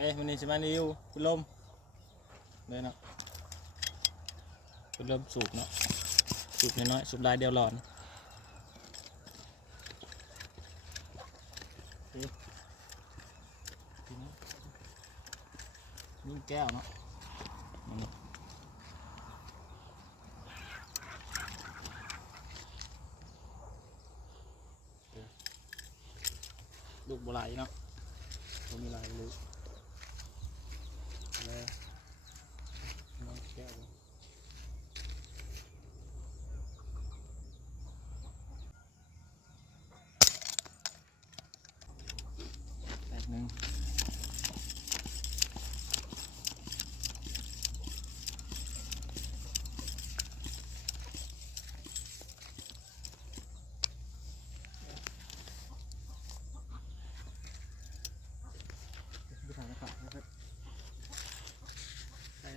วันนี้จะมารีวิวคุณลมเลยเนาะคุณลมสูบเนาะสูบน้อยๆสูบลายเดียวหลอนนี่แก้วเนาะลูกบัวไหลเนาะตัวมีลายลูกแล้วน้องแก้วแบบนึง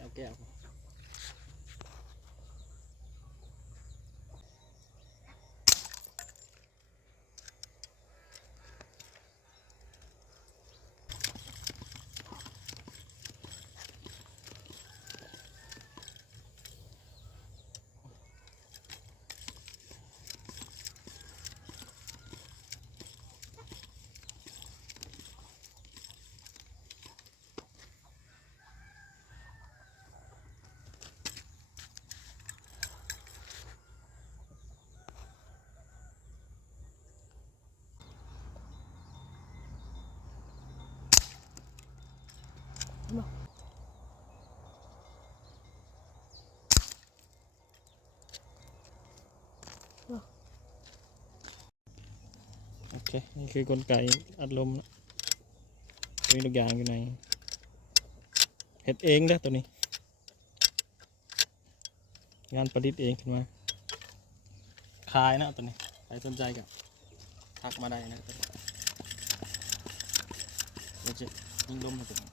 เอาแก้วโอเคนี่คือกลไกอัดลมนะมีทุกอย่างอยู่ในเฮ็ดเองนะตัวนี้งานประดิษฐ์เองขึ้นมาขายนะตัวนี้ใครสนใจกับทักมาได้นะตัวนี้เดี๋ยวจะยิงลมมาตัวนี้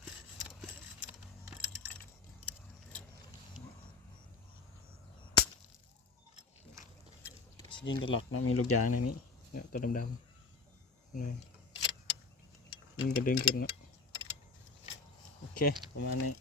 ยิงตลอดนะมีลูกยางในนี้เนี่ยตัวดำๆยิงกระดึงขึ้นนะโอเคประมาณนี้